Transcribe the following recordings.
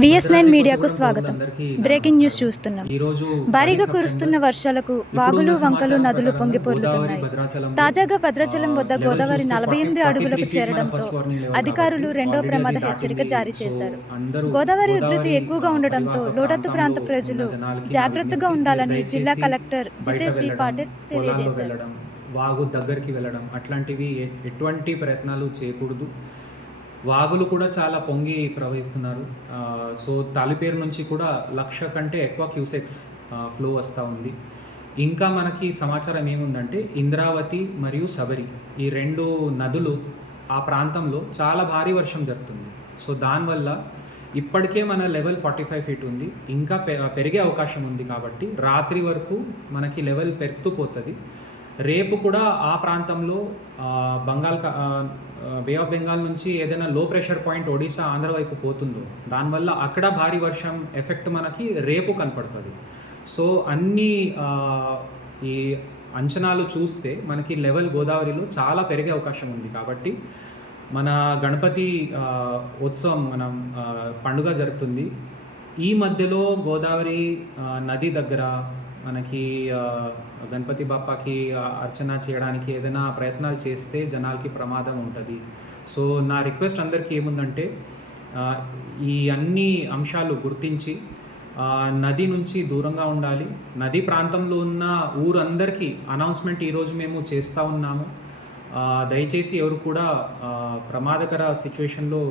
VS9 Bhadradri మీడియాకు కొత్తగూడెం స్వాగతం. పౌరులందరికీ బ్రేకింగ్ న్యూస్ నమస్కారం. చూస్తున్నాం. ఈరోజు 10 భారీగా కురుస్తున్న సెప్టెంబర్. వర్షాలకు ఇప్పుడున్న వాగులు, వంకలు, సమాచారం నదులు ప్రకారంగా పొంగి గోదావరి పొర్లుతున్నాయి. భద్రాచలంలో తాజాగా భద్రాచలం వద్ద లెవెల్ గోదావరి చూస్తే 48 అడుగులకు 43 ఫీట్ మన చేరడంతో ఫస్ట్ వార్నింగ్ లెవెల్ అధికారులు కాబట్టి రెండో ఆల్రెడీ ప్రమాద అది హెచ్చరిక దాటింది. జారీ సో చేశారు. అందరూ గోదావరి ఉధృతి ఎక్కువగా ఉండడంతో పరివాహక లోతట్టు ప్రాంత ప్రాంతంలో ప్రజలు ఉన్న జనాలకి నా జాగ్రత్తగా విజ్ఞప్తి, ఉండాలని మీరు జిల్లా దయచేసి కలెక్టర్ బయట జితేష్ వి వెళ్ళడం, పాటిల్ పొలాల్లో తెలియజేశారు. వెళ్ళడం, వాగు దగ్గరికి వెళ్ళడం అట్లాంటివి ఎటువంటి ప్రయత్నాలు చేయకూడదు. వాగులు కూడా చాలా పొంగి ప్రవహిస్తున్నారు. సో తాలిపేరు నుంచి కూడా 1,00,000 కంటే ఎక్కువ క్యూసెక్స్ ఫ్లో వస్తూ ఉంది. ఇంకా మనకి సమాచారం ఏముందంటే ఇంద్రావతి మరియు శబరి ఈ 2 నదులు ఆ ప్రాంతంలో చాలా భారీ వర్షం జరుగుతుంది. సో దానివల్ల ఇప్పటికే మన లెవెల్ 45 ఫీట్ ఉంది. ఇంకా పెరిగే అవకాశం ఉంది. కాబట్టి రాత్రి వరకు మనకి లెవెల్ పెరుగుతూ పోతుంది. రేపు కూడా ఆ ప్రాంతంలో బే ఆఫ్ బెంగాల్ నుంచి ఏదైనా లో ప్రెషర్ పాయింట్ ఒడిశా ఆంధ్ర వైపు పోతుందో దానివల్ల అక్కడ భారీ వర్షం ఎఫెక్ట్ మనకి రేపు కనపడుతుంది. సో అన్ని ఈ అంచనాలు చూస్తే మనకి లెవెల్ గోదావరిలో చాలా పెరిగే అవకాశం ఉంది. కాబట్టి మన గణపతి ఉత్సవం మనం పండుగ జరుగుతుంది. ఈ మధ్యలో గోదావరి నది దగ్గర మనకి గణపతి బాప్పాకి అర్చన చేయడానికి ఏదైనా ప్రయత్నాలు చేస్తే జనాలకి ప్రమాదం ఉంటుంది. సో నా రిక్వెస్ట్ అందరికీ ఏముందంటే ఈ అన్ని అంశాలు గుర్తించి నది నుంచి దూరంగా ఉండాలి. నది ప్రాంతంలో ఉన్న ఊరందరికీ అనౌన్స్మెంట్ ఈరోజు మేము చేస్తూ ఉన్నాము. దయచేసి ఎవరు కూడా ప్రమాదకర సిచ్యువేషన్లో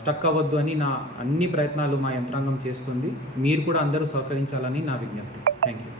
స్టక్ అవ్వద్దు అని నా అన్ని ప్రయత్నాలు మా యంత్రాంగం చేస్తుంది. మీరు కూడా అందరూ సహకరించాలని నా విజ్ఞప్తి. Thank you.